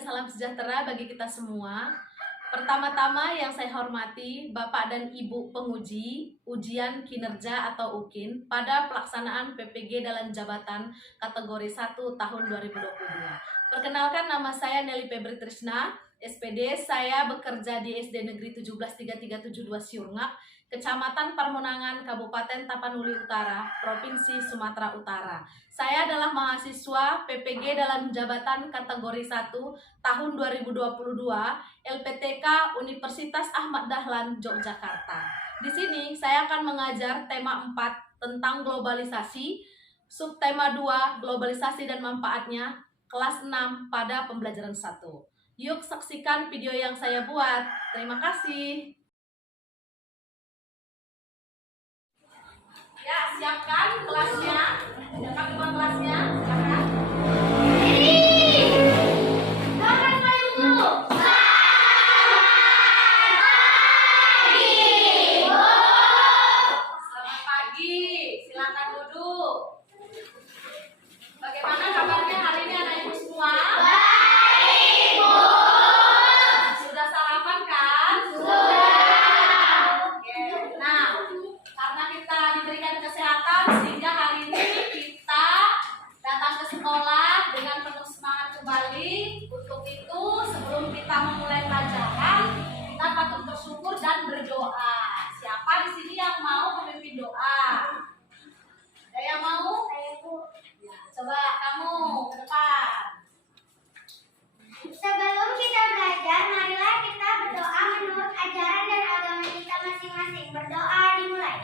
dan salam sejahtera bagi kita semua. Pertama-tama yang saya hormati Bapak dan Ibu penguji ujian kinerja atau UKIN pada pelaksanaan PPG dalam jabatan kategori 1 tahun 2022. Perkenalkan, nama saya Nelly Febri Trisna, SPD. Saya bekerja di SD Negeri 173372 Siurngak, Kecamatan Paremonangan, Kabupaten Tapanuli Utara, Provinsi Sumatera Utara. Saya adalah mahasiswa PPG dalam jabatan kategori 1 tahun 2022 LPTK Universitas Ahmad Dahlan, Yogyakarta. Di sini saya akan mengajar tema 4 tentang globalisasi, subtema 2 globalisasi dan manfaatnya, kelas 6 pada pembelajaran 1. Yuk saksikan video yang saya buat. Terima kasih. Ya, siapkan kelasnya. Siapkan semua kelasnya. Silakan. Selamat pagi. Silakan duduk. Bagaimana kabarnya hari ini anak ibu semua? Baik, Bu. Sudah sarapan kan? Sudah. Oke. Nah, karena kita diberikan kesehatan sehingga hari ini kita datang ke sekolah dengan penuh semangat kembali. Untuk itu, sebelum kita memulai pelajaran, kita patut bersyukur dan berdoa. Siapa di sini yang mau memimpin doa? Ada yang mau? Saya, Bu. Ya, coba kamu ke depan. Sebelum kita belajar, marilah kita berdoa menurut ajaran dan agama kita masing-masing. Berdoa dimulai.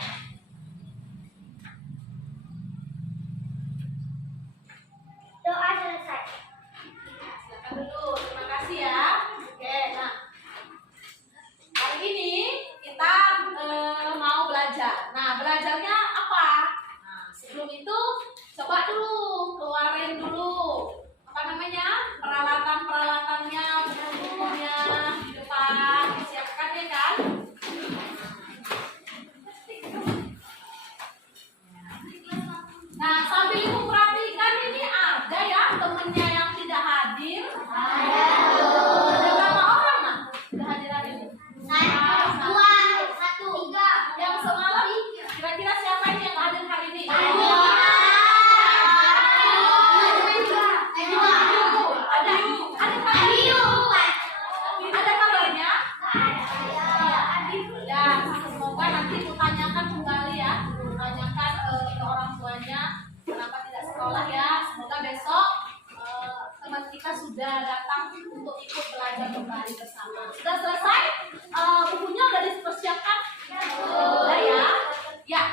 Doa selesai. Silakan dulu. Terima kasih ya. Oke, nah hari ini kita mau belajar. Nah, belajarnya apa? Nah, sebelum itu coba dulu keluarin dulu apa namanya peralatan-peralatannya, buku-bukunya di depan disiapkan ya kan? Nah, sambil ibu perhatikan ini ada ya temennya yang tidak hadir. Ada berapa orang nah? Tidak hadir hari ini? Satu. Yang semalam kira-kira siapa ini yang hadir hari ini? Ada kabarnya? Ya, semoga nanti ditanyakan kembali ya, ditanyakan ke orang tuanya kenapa tidak sekolah ya. Semoga besok teman kita sudah datang untuk ikut belajar kembali bersama. Sudah selesai? Bukunya sudah dipersiapkan? Sudah ya? Ya.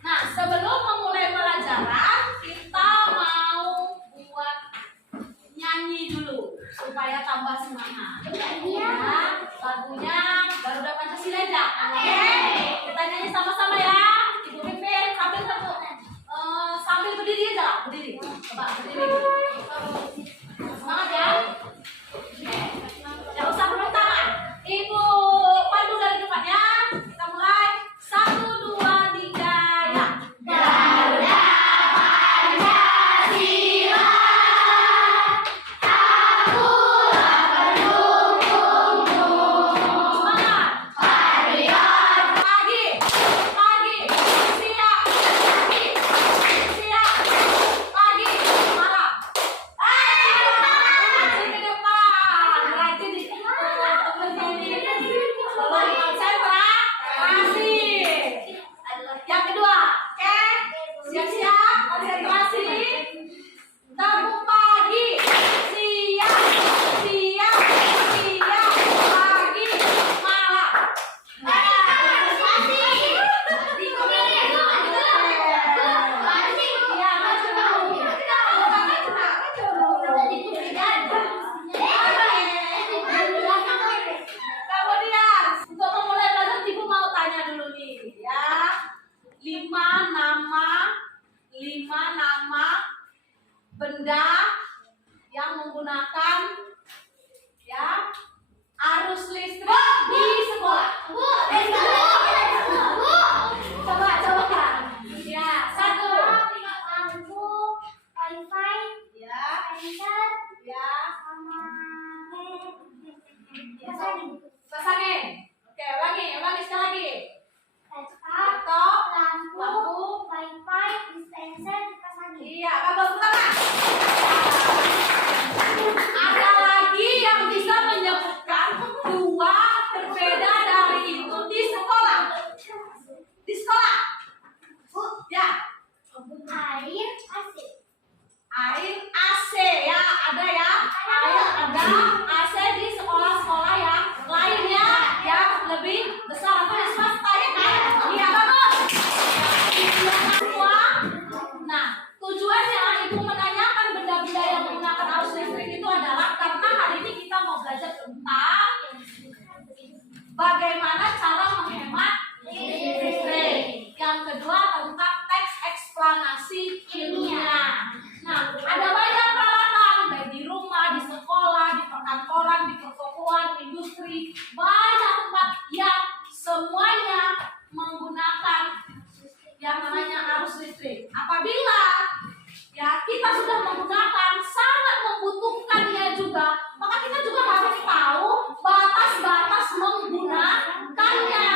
Nah, sebelum memulai pelajaran, kita mau buat nyanyi dulu supaya tambah semangat. Ya, lagunya Garuda Pancasila ya. Oke. Kita nyanyi sama-sama ya. Ibu pimpin sambil sambil berdiri aja lah, berdiri. Coba berdiri. Semangat ya. Jangan usah bertepuk tangan. Ibu pandu dari depan ya. Kita mulai. 1, 2, 3 ya. Garuda Pancasila, akulah pendukungmu. Semangat. Patriot, Pagi. Siang. Pagi. Malam. Maju ke depan. Rajin di temen ini. Belum konsentrasi. Yang kedua, oke? Siap-siap, konsentrasi. Tepuk pagi, siang, pagi, malam. Ya, maju dulu. Kemudian, untuk memulai belajar, ibu mau tanya dulu nih, ya. 5 nama benda yang menggunakan ya arus listrik di sekolah. Coba. Ya, 1. lampu, wifi, Ya, printer, ya. sama eksplanasi ilmiah. Nah, ada banyak peralatan baik di rumah, di sekolah, di perkantoran, di pertokoan, industri, banyak tempat yang semuanya menggunakan yang namanya arus listrik. Apabila ya kita sudah menggunakan, sangat membutuhkannya juga, maka kita juga harus tahu batas-batas menggunakannya,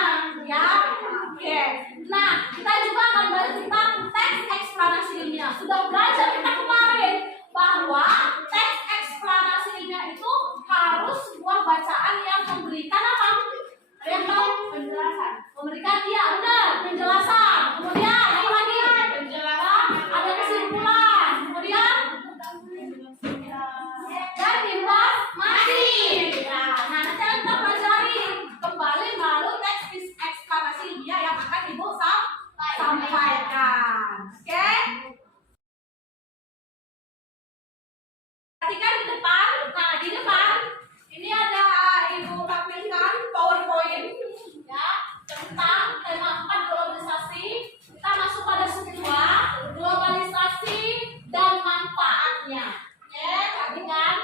ya. Oke. Nah, kita juga akan belajar tentang teks eksplanasi ilmiah. Sudah belajar kita kemarin bahwa teks eksplanasi ilmiah itu harus sebuah bacaan yang memberikan apa? Ada yang tahu? Penjelasan. Memberikan, iya benar, penjelasan. Kemudian apa lagi? Penjelasan. Ada kesimpulan. Kemudian dan timbal mati. Nah, nanti kita pelajari kembali melalui teks eksplanasi ilmiah yang akan Ibu sampaikan. Oke? Perhatikan di depan. Nah, di depan ini ada Ibu tampilkan PowerPoint ya tentang tema 4 globalisasi. Kita masuk pada sebuah globalisasi dan manfaatnya. Oke, perhatikan.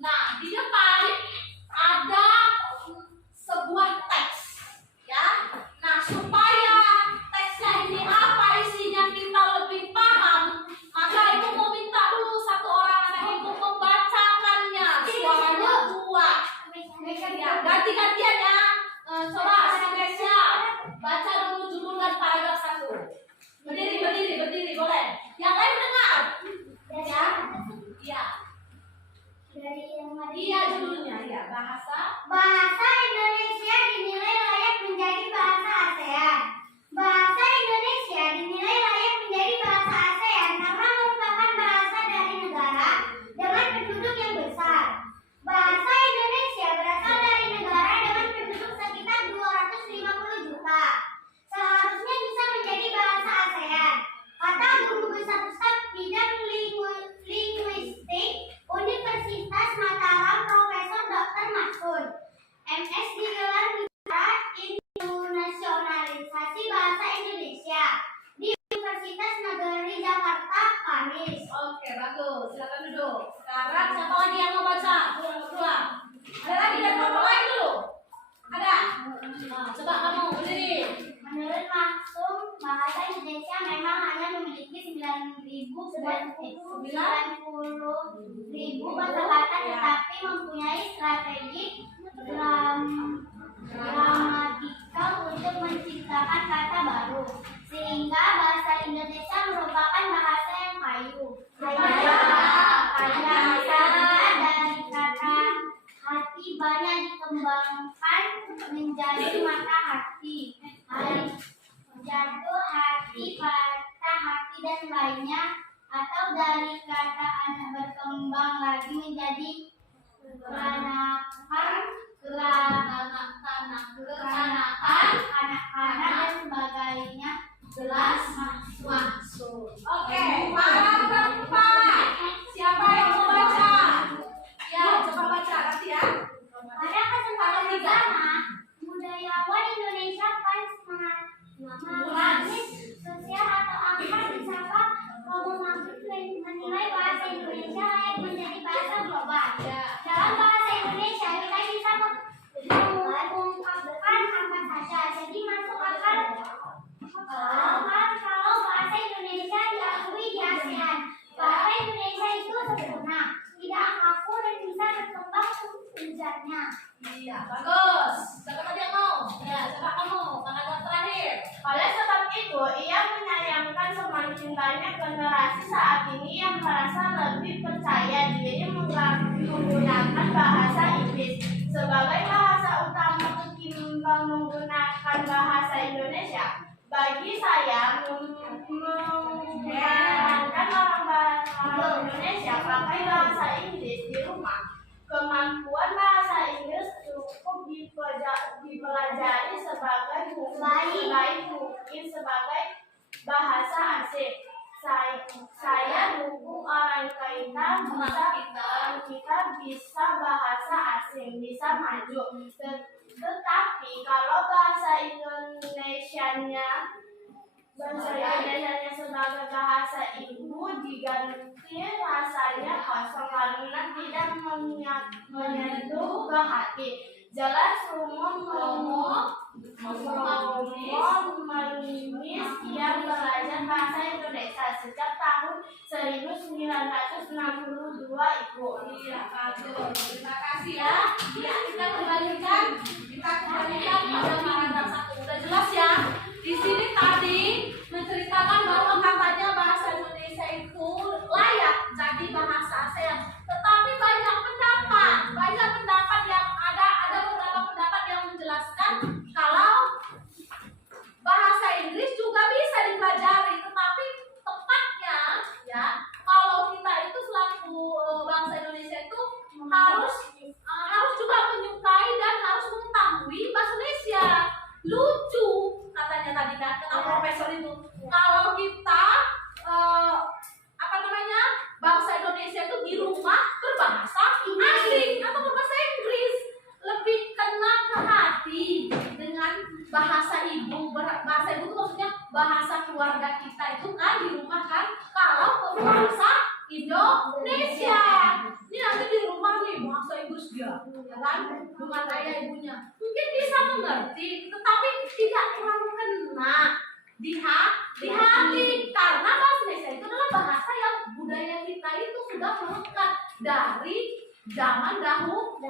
Nah, di depan ada sebuah teks ya. Nah, supaya teksnya ini apa isinya kita lebih paham, maka Ibu mau minta dulu satu orang anak Ibu membacakannya. Suaranya kuat. Ya, ganti-gantian ya. Coba si Mesia baca dulu judul dan paragraf 1. Berdiri boleh. Yang lain dengar. Ya. Iya. Iya judulnya ya, bahasa Indonesia dinilai layak menjadi bahasa ASEAN. Bahasa Indonesia dinilai layak menjadi bahasa ASEAN karena merupakan bahasa dari negara dengan penduduk yang besar. Bahasa Indonesia berasal dari negara dengan penduduk sekitar 250 juta. Seharusnya bisa menjadi bahasa ASEAN. Kata Guru Besar Ustaz Bidang Linguistik Universitas Mataram Profesor Dr. Mahfud MS digelar Bicara Internasionalisasi Bahasa Indonesia di Universitas Negeri Jakarta, Kamis. Oke, bagus. Silakan duduk. Sekarang siapa lagi yang mau baca? Dua. Ada lagi yang mau mulai dulu? Ada? Nah, coba kamu berdiri. Menurut Maksum, bahasa Indonesia memang hanya memiliki 90.000 kosakata tetapi mempunyai strategi gramatikal untuk menciptakan kata baru, sehingga bahasa Indonesia merupakan bahasa yang kayu. Kaya dari kata hati banyak dikembangkan menjadi mata hati, jatuh hati, patah hati dan lainnya, atau dari kata anak berkembang lagi menjadi anak-anak dan sebagainya. Jelas maksud. Oke, paragraf 4. Siapa yang mau baca? Ya, coba baca nanti ya. Pada kesempatan bersama, budayawan Indonesia Pans Magnis Sosial atau angka disapa Romo Magnis menilai bahasa Indonesia layak menjadi bahasa global. Dalam bahasa Indonesia kita bisa mengungkapkan apa saja, jadi masuk akal kalau bahasa Indonesia diakui di ASEAN. Bahasa Indonesia itu sempurna, tidak kaku dan bisa berkembang ujarnya. Iya, bagus. Siapa tadi yang mau? Ya, coba kamu. Paragraf terakhir. Oleh sebab itu, ia menyayangkan semakin banyak generasi saat ini yang merasa lebih percaya diri menggunakan bahasa Inggris sebagai bahasa utama ketimbang menggunakan bahasa Indonesia. Bagi saya, menyarankan orang Indonesia pakai bahasa Inggris di rumah. Kemampuan bahasa Inggris cukup dipelajari sebagai mungkin sebagai bahasa asing. Saya dukung orang kita bisa bahasa asing, bisa maju. Tetapi kalau bahasa Indonesianya Bahasa Indonesia sebagai bahasa ibu diganti rasanya kosong karena tidak menyentuh ke hati. Jelas umum menimis yang belajar bahasa Indonesia sejak tahun 1962 Ibu. Iya, bagus. Terima kasih ya. Ya, kita kembalikan pada paragraf 1. Udah jelas ya? Di sini tadi menceritakan bahwa katanya bahasa Indonesia itu layak jadi bahasa ASEAN. Tetapi banyak pendapat yang ada beberapa pendapat yang menjelaskan kalau bahasa Inggris juga bisa dipelajari, tetapi tepatnya ya kalau kita itu selaku bangsa Indonesia itu harus juga menyukai dan harus mengetahui bahasa Indonesia. Lucu katanya tadi kan kata profesor itu, kalau kita bangsa Indonesia itu di rumah berbahasa asing atau berbahasa Inggris, lebih kena ke hati dengan bahasa ibu. Bahasa ibu itu maksudnya bahasa keluarga kita itu kan di rumah kan, kalau berbahasa Indonesia. Ini nanti di rumah nih bahasa Inggris dia, ya kan, dengan ayah ibunya mungkin bisa mengerti, tetapi tidak terlalu kena di hati karena bahasa Indonesia itu adalah bahasa yang budaya kita itu sudah melekat dari zaman dahulu,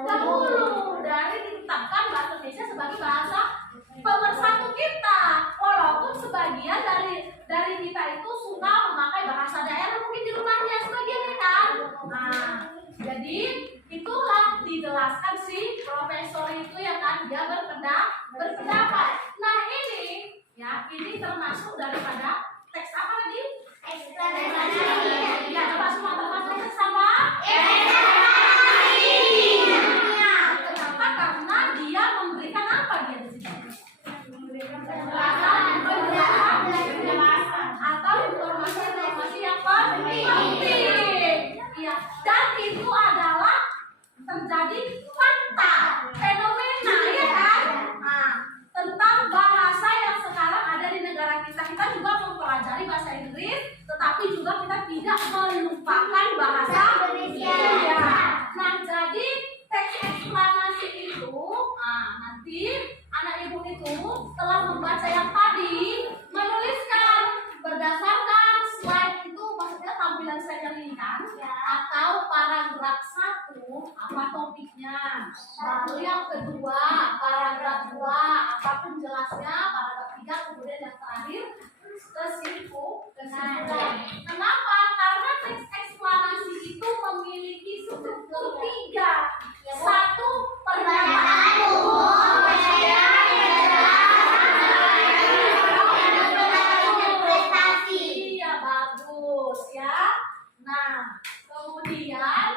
dari ditetapkan bahasa Indonesia sebagai bahasa pemersatu kita. Walaupun sebagian dari kita itu suka memakai bahasa daerah mungkin di rumahnya sebagiannya kan. Nah, jadi itulah dijelaskan si profesor itu ya kan, dia berpendapat. Nah ini ya, ini termasuk daripada teks apa tadi? Eksplanasi. Ya, coba semua teman-teman sama. Kenapa? Karena dia memberikan apa dia di situ? Penjelasan atau informasi yang penting. Iya, dan itu adalah terjadi fakta, fenomena ya kan? Nah, tentang bahasa yang sekarang ada di negara kita. Kita juga mempelajari bahasa Inggris, tetapi juga kita tidak melupakan bahasa Indonesia. Ya. Nah, jadi teks eksplanasi itu, nanti anak ibu itu setelah membaca yang tadi menuliskan berdasarkan slide itu, maksudnya tampilan slide yang ini kan, atau paragraf 1 apa topiknya, lalu yang kedua paragraf 2 apa penjelasnya, paragraf 3 kemudian yang terakhir kesimpulan. Kenapa? Karena teks eksplanasi itu memiliki struktur 3. 1 pernyataan umum, iya bagus ya. Nah, kemudian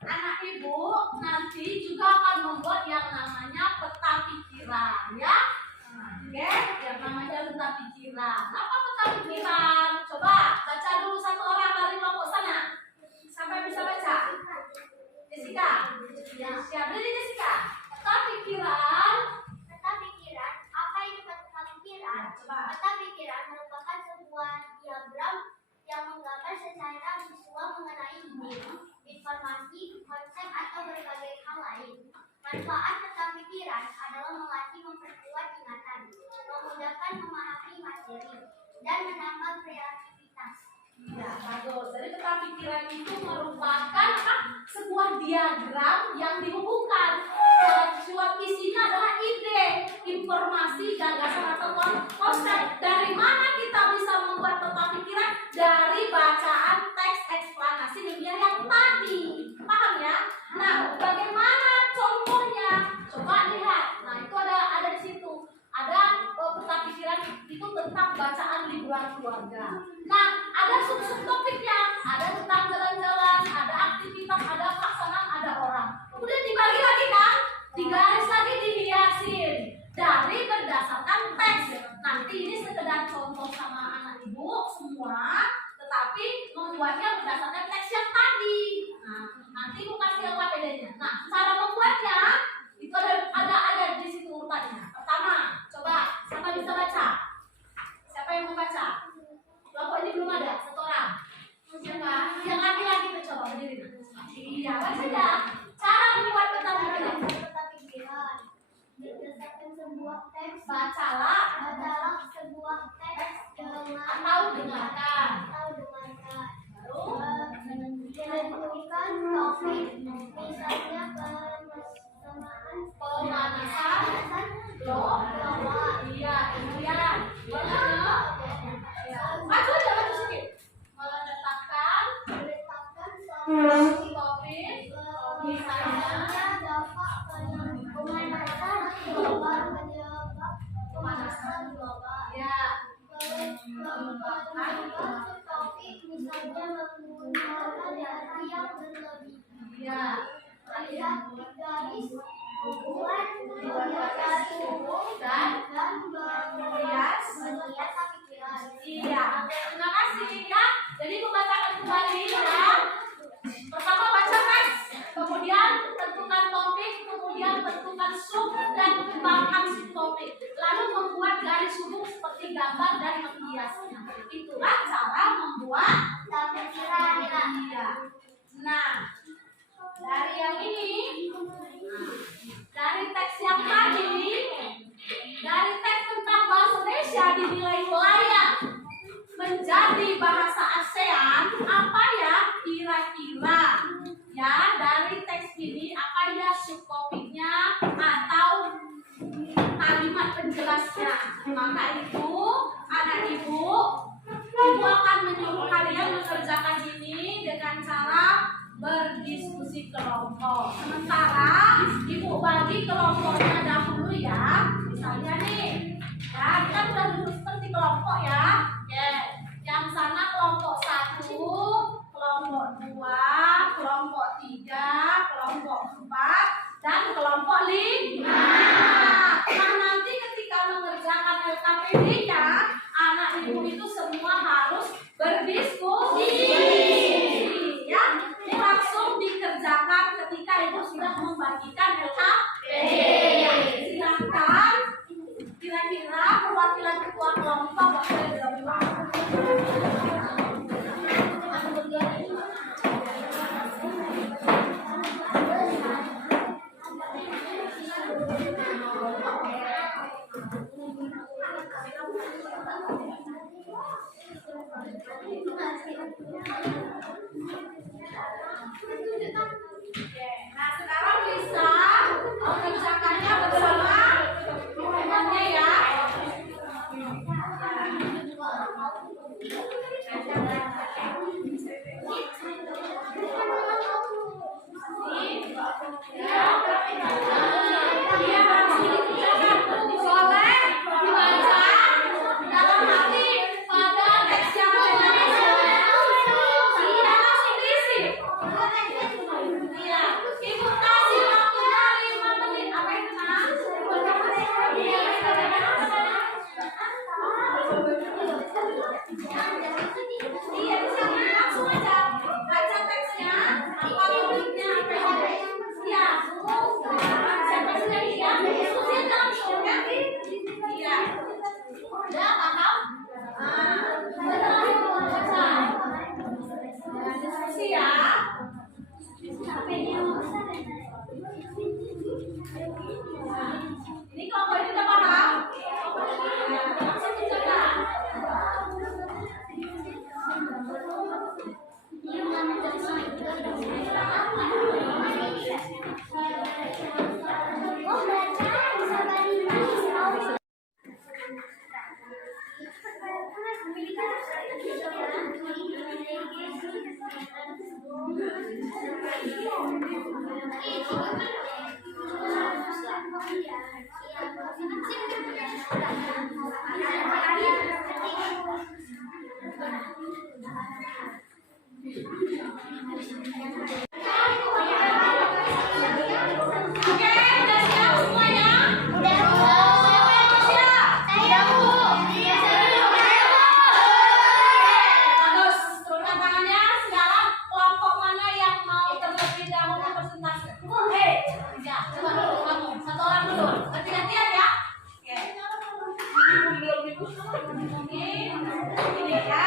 anak ibu nanti juga akan membuat yang namanya peta pikiran ya. Oke, yang namanya peta pikiran. Apa peta pikiran? Coba baca dulu satu orang dari kelompok sana. Sampai bisa baca. Jessica. Ya, siap. Jadi Jessica. Peta pikiran. Apa itu peta pikiran? Coba. Peta pikiran merupakan sebuah diagram yang menggambar secara visual mengenai ide, informasi, konsep atau berbagai hal lain. Manfaat peta pikiran adalah melatih memperkuat ingatan, memudahkan memahami materi, dan menambah kreativitas. Ya, bagus. Jadi peta pikiran itu merupakan sebuah diagram yang dihubungkan. Suatu isinya adalah ide, informasi, gagasan atau konsep. Dari mana kita bisa membuat peta pikiran? Dari bacaan teks eksplanasi dunia yang tadi. Paham ya? Nah, bagaimana contohnya? Coba lihat. Nah, itu ada di situ. Ada peta pikiran itu tentang bacaan liburan keluarga. Nah, ada sub-topiknya. Ada tentang jalan-jalan, ada aktivitas, ada pelaksanaan, ada orang. Kemudian dibagi lagi kan? Digaris lagi, dihiasin. Dari berdasarkan teks. Nanti ini sekedar contoh sama anak ibu semua, tetapi membuatnya berdasarkan teks yang tadi. Nah, nanti ibu kasih yang bedanya. Nah, cara membuatnya itu ada di situ urutannya. Pertama, coba siapa bisa baca? atau dengarkan. Menentukan topik, misalnya Pemanasan global. Iya, kemudian maju aja, maju sedikit. Meletakkan topik, misalnya pemanasan global. Ya, topik misalnya menggunakan arti yang berlebih. ya. Lihat garis buat Dan menghias pikiran. iya, terima kasih ya. Jadi membacakan kembali ya. Pertama baca teks, kemudian tentukan topik, kemudian tentukan sub dan kembangkan subtopik. Lalu membuat garis hubung seperti gambar dan menghiasnya. Itulah cara membuat Pikiran. iya. Nah, dari yang ini, dari teks yang tadi, dari teks tentang bahasa Indonesia dinilai layak menjadi bahasa ASEAN, apa ya kira-kira? Ya, dari teks ini apa ya subtopiknya atau kalimat penjelasnya? Maka itu anak ibu akan menyuruh kalian mengerjakan ini dengan cara berdiskusi kelompok. Sementara ibu bagi kelompoknya dahulu ya. Misalnya nih, ya kita sudah duduk seperti kelompok ya. Oke, yang sana kelompok 1, kelompok 2, kelompok 3, kelompok 4, dan kelompok 5. Nah, nanti ketika mengerjakan LKPD-nya, anak ibu itu semua harus berdiskusi. Ya, ini langsung dikerjakan ketika ibu sudah membagikan LKPD. Silakan, kira-kira perwakilan ketua kelompok boleh berapa? Nah, sekarang bisa mengerjakannya bersama teman-temannya ya. Boleh dibaca dalam hati pada teks yang langsung diisi. Iya, ibu kasih waktunya 5 menit. Apa itu nak? Iya, bisa langsung aja baca teksnya. Apa topiknya? Apa yang iya, siapa sudah iya? Diskusi langsung kan? Iya. Udah paham? Benar baca. Diskusi ya. Ini kelompok ini udah paham? Langsung dicoba. Oke, udah siap semuanya? Bagus, turunkan tangannya. Sekarang kelompok mana yang mau terlebih dahulu presentasi? Ya, coba dulu kamu. Satu orang dulu. Ganti-gantian ya. Oke. Ini ya.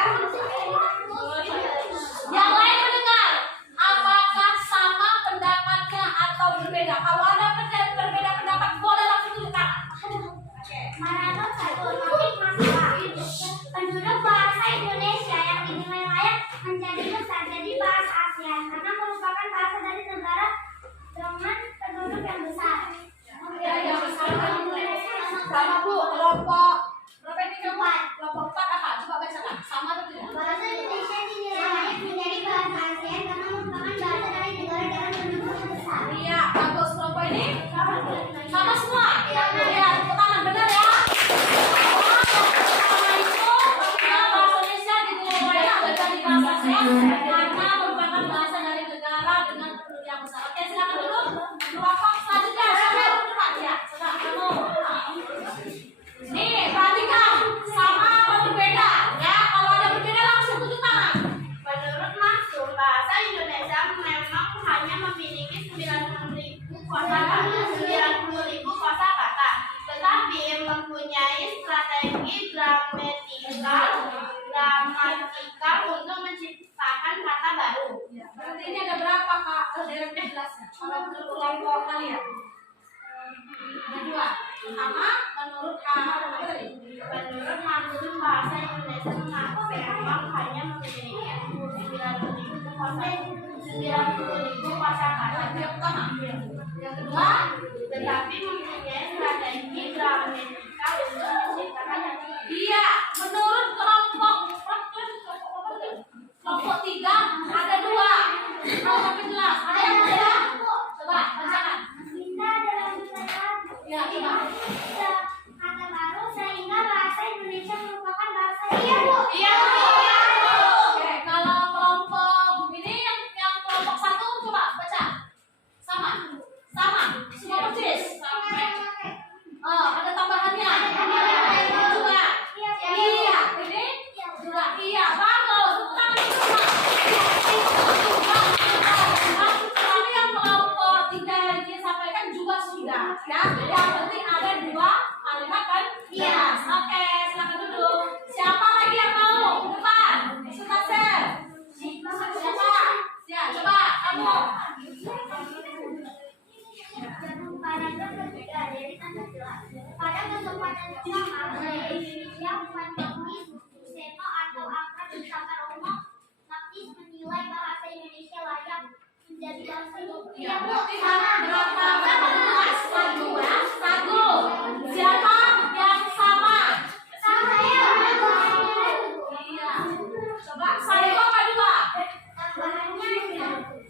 Yang lain mendengar. Apakah sama pendapatnya atau berbeda? Kalau ada berbeda pendapat, boleh langsung tunjuk tangan. Oke. Penduduk bahasa dari negara dengan penduduk yang besar. Ya, yang besar kan sama Bu, kelompok berapa ini kamu? Kelompok 4 apa? Coba bacakan. Sama atau tidak? Bahasa Indonesia dinilai layak menjadi bahasa ASEAN karena merupakan bahasa dari negara dengan penduduk yang besar. Iya, bagus. Kelompok ini sama semua. Iya, tepuk tangan benar ya. Pertama itu bahasa Indonesia dinilai layak menjadi bahasa ASEAN karena merupakan bahasa dari negara dengan penduduk yang besar. Oke, silakan duduk. Kelompok selanjutnya siapa yang depan ya? Coba kamu. Nih, perhatikan sama apa berbeda ya? Kalau ada berbeda langsung tunjuk tangan. Menurut Maksum, bahasa Indonesia memang hanya memiliki 90.000 kosakata, tetapi mempunyai strategi gramatikal untuk menciptakan kata baru. Ya, berarti ini ada berapa Kak? Dereknya jelasnya. Kalau menurut kelompok kalian? Ada 2. Pertama, menurut apa tadi? Menurut Maksum, bahasa Indonesia memang hanya memiliki 90.000 kosakata. Yang pertama. Yang kedua, Tetapi mempunyai strategi gramatikal untuk menciptakan kata baru. iya, menurut kelompok 3 ada 2. Kalau sampai jelas, ada yang beda? Coba bacakan. Kita dalam kata Ya, coba. kata baru sehingga bahasa Indonesia merupakan bahasa iya Bu. Iya. Oke, kalau kelompok ini yang kelompok 1 coba baca. Sama. Semua persis. Oh, ada tambahannya. Juga. Iya, ini juga iya. Bagus. Tepuk tangan dulu, Pak. Tadi yang kelompok 3 yang dia sampaikan juga sudah. Ya, yang penting ada 2 kalimat kan? Iya. Oke, silakan duduk. Siapa lagi yang mau? Depan. Sutasel. Siapa? Ya, coba kamu. Paragraf ketiga dari tanda jelas. Pada kesempatan yang sama, bahasa Indonesia Magnis Seno atau akrab disapa Romo Magnis menilai bahasa Indonesia layak menjadi bahasa Indonesia. Ya, berarti berapa? Satu ya. Satu. Siapa yang sama? Saya Iya. Coba saya apa 2? tambahannya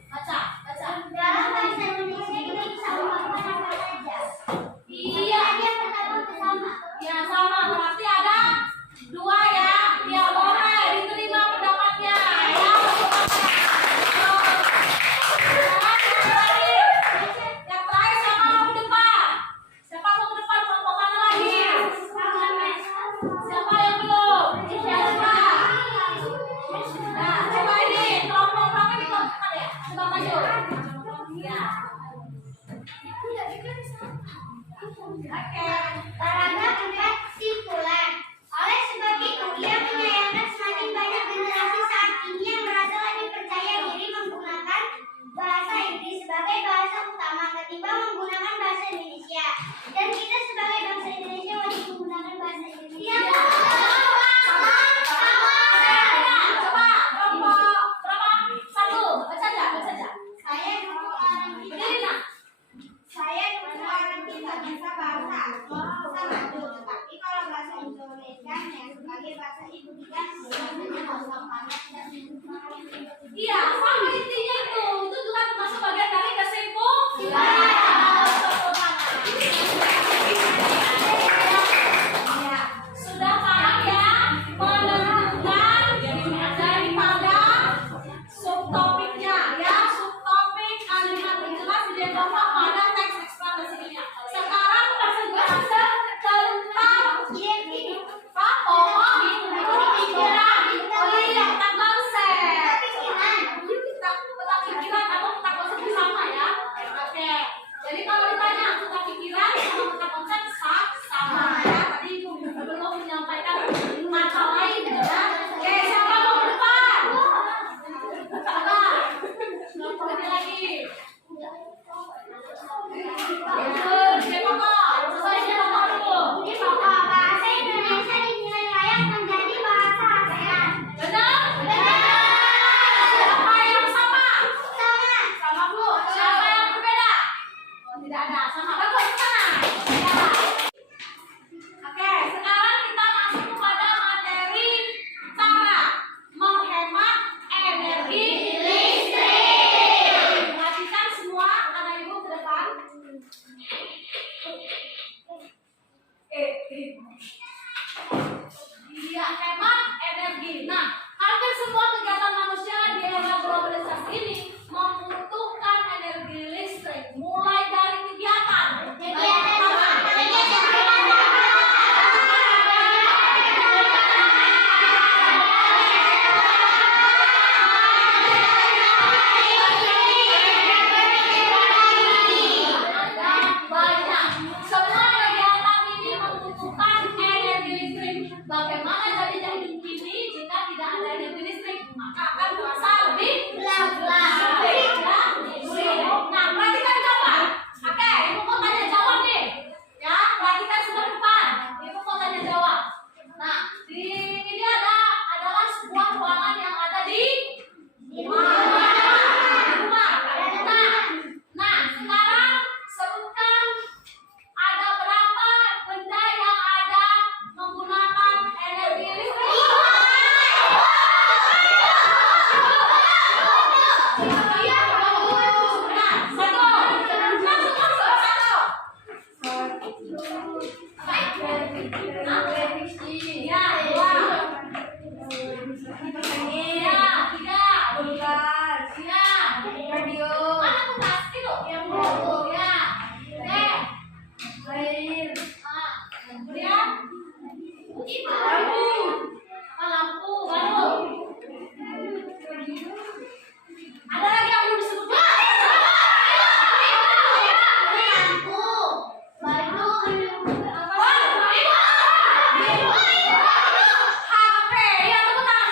Baca. dalam bahasa Indonesia kita bisa menggunakan apa saja. Iya. Dia pertama bersama. Ya, sama. Berarti ada 2 ya. Ya, boleh diterima pendapatnya. Ya, yang terakhir siapa mau ke depan? Siapa mau ke depan? Kelompok mana lagi? Siapa yang belum? Siapa? Nah, coba ini kelompok berapa ini kelompok ya? Coba maju. Ya. Oke. Paragraf 4 kesimpulan. Oleh sebab itu, ia menyayangkan semakin banyak generasi saat ini yang merasa lebih percaya diri menggunakan bahasa Inggris sebagai bahasa utama ketimbang menggunakan bahasa Indonesia. Dan kita sebagai bangsa Indonesia wajib menggunakan bahasa Indonesia. Coba kelompok berapa? 1. Baca aja. Saya dulu orang kita. Berdiri, Nak. Saya dulu orang kita bisa bahasa sama tuh. Tapi kalau bahasa Indonesia sebagai bahasa ibu kita biasanya ngomong banyak dan Iya, sama intinya itu juga termasuk bagian dari kesimpulan. Ya, sudah paham ya menentukan daripada subtopiknya ya, subtopik kalimat jelas di kelompok pada teks eksplanasinya. Sekarang persentase tentang pokok pikiran, tentang konsep. Kita pikiran atau tentang konsep sama ya. Oke. Iya, tidak. Kulkas. Iya. Radio. Mana kulkas itu? Yang dulu ya. Oke. Air. Kemudian itu lampu. Lampu baru. Ada lagi yang belum disebut? Lampu. Baru. HP. Ya, tepuk tangan.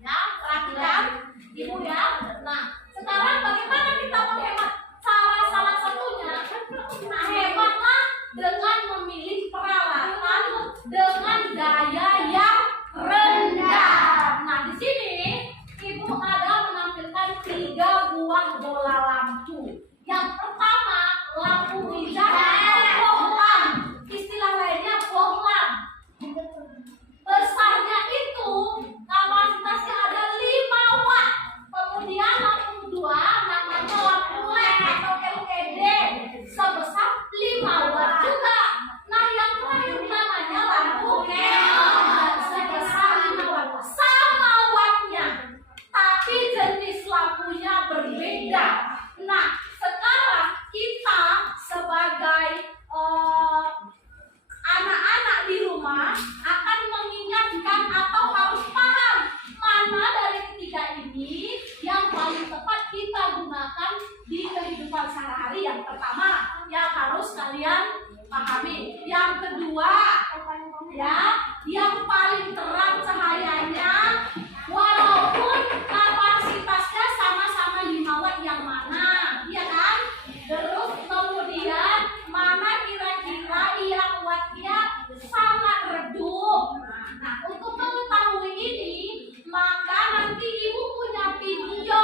Ya, perhatikan Ibu ya. Nah, sekarang bagaimana kita menghemat? Cara salah satunya, nah hematlah dengan memilih peralatan dengan daya yang rendah. Nah, di sini Ibu ada menampilkan 3 buah bola lampu. Yang pertama, lampu hijau atau bohlam. Istilah lainnya bohlam. Besarnya itu kapasitasnya ada 5 watt. Kemudian lampu kedua namanya lampu LED atau LED sebesar 5 watt juga. Nah, yang terakhir namanya lampu neon sebesar 5 watt. Sama wattnya, tapi jenis lampunya berbeda. Nah, sekarang kita sebagai anak-anak di rumah akan mengingatkan atau harus paham mana dari ketiga ini yang paling tepat kita gunakan di kehidupan sehari-hari. Yang pertama yang harus kalian pahami. Yang kedua, ya, yang paling terang cahayanya walaupun kapasitasnya sama-sama 5 watt yang mana, iya kan? Terus kemudian mana kira-kira yang wattnya sangat redup. Nah, untuk mengetahui ini, maka nanti Ibu punya video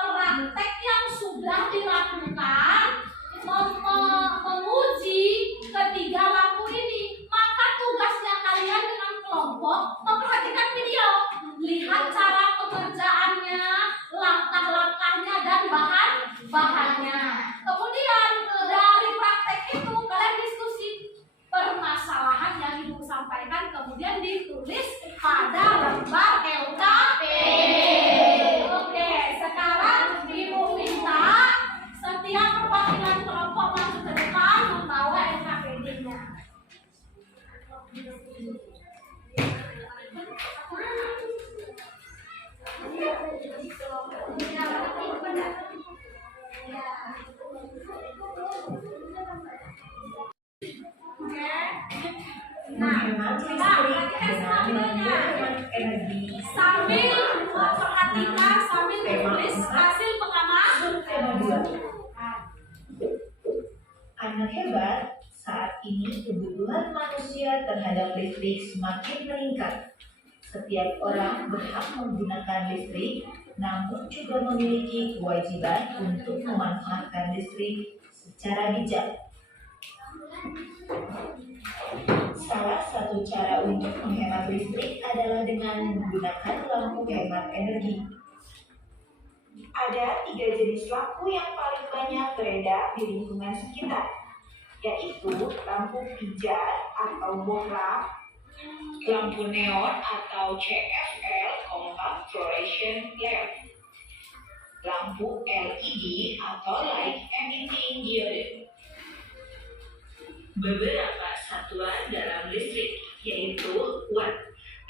praktek yang sudah dilakukan menguji ketiga lampu ini. Maka tugasnya kalian dengan kelompok memperhatikan video, lihat cara pengerjaannya, langkah-langkahnya dan bahan-bahannya. Kemudian dari praktek itu kalian diskusi permasalahan yang Ibu sampaikan, kemudian ditulis pada lembar LKP. Oke, sekarang Ibu minta setiap perwakilan kelompok masuk ke depan membawa LKPD-nya. Nah, kita perhatikan selanjutnya. Sambil memperhatikan, sambil menulis hasil pengamatan. Anak hebat, saat ini kebutuhan manusia terhadap listrik semakin meningkat. Setiap orang berhak menggunakan listrik, namun juga memiliki kewajiban untuk memanfaatkan listrik secara bijak. Salah satu cara untuk menghemat listrik adalah dengan menggunakan lampu hemat energi. Ada 3 jenis lampu yang paling banyak beredar di lingkungan sekitar, yaitu lampu pijar atau bohlam, lampu neon atau CFL (Compact Fluorescent Lamp), lampu LED atau Light Emitting Diode. Beberapa satuan dalam listrik, yaitu watt,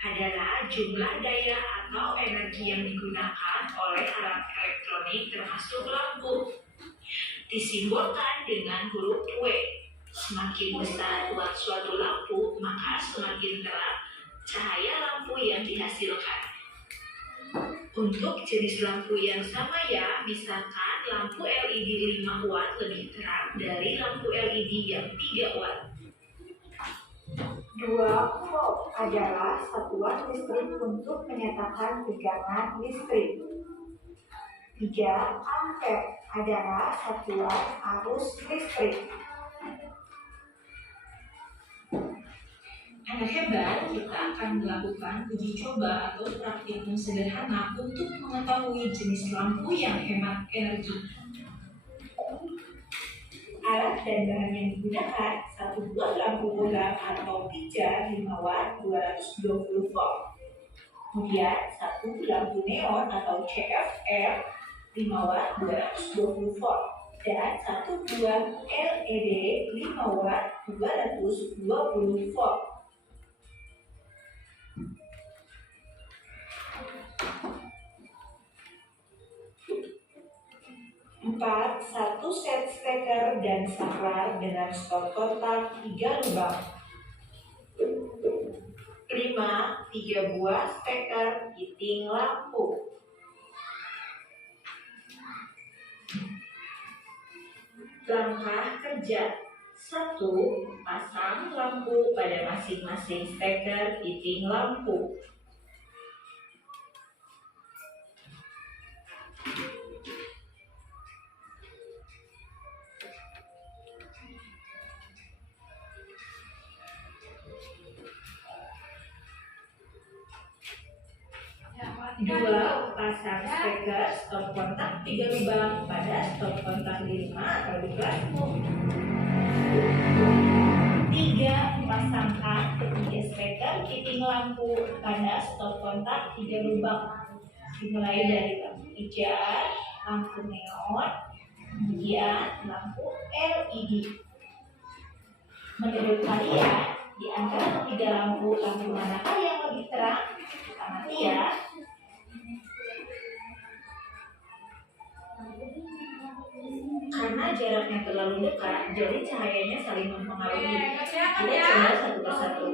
adalah jumlah daya atau energi yang digunakan oleh alat elektronik termasuk lampu. Disimbolkan dengan huruf W. Semakin besar watt suatu lampu, maka semakin terang cahaya lampu yang dihasilkan. Untuk jenis lampu yang sama ya, misalkan lampu LED 5 watt lebih terang dari lampu LED yang 3 watt. 2 volt adalah satuan listrik untuk menyatakan tegangan listrik. 3 ampere adalah satuan arus listrik. Anak hebat, kita akan melakukan uji coba atau praktikum sederhana untuk mengetahui jenis lampu yang hemat energi. Alat dan bahan yang digunakan, 1 satu buah lampu bohlam atau pijar 5 watt 220 volt. Kemudian satu lampu neon atau CFR 5 watt 220 volt dan satu buah LED 5 watt 220 volt. 4. Satu set steker dan saklar dengan stop kontak 3 lubang. 5. 3 buah steker heating lampu. Langkah kerja 1. Pasang lampu pada masing-masing steker heating lampu. 2. Pasang steker stop kontak 3 lubang pada stop kontak 5 atau di kelasmu. 3. Pasangkan ketiga steker heating lampu pada stop kontak 3 lubang. Dimulai dari lampu pijar, lampu neon, kemudian lampu LED. Menurut kalian, di antara ketiga lampu manakah yang lebih terang? Amati ya. Karena jaraknya terlalu dekat, jadi cahayanya saling mempengaruhi. Kita coba satu persatu.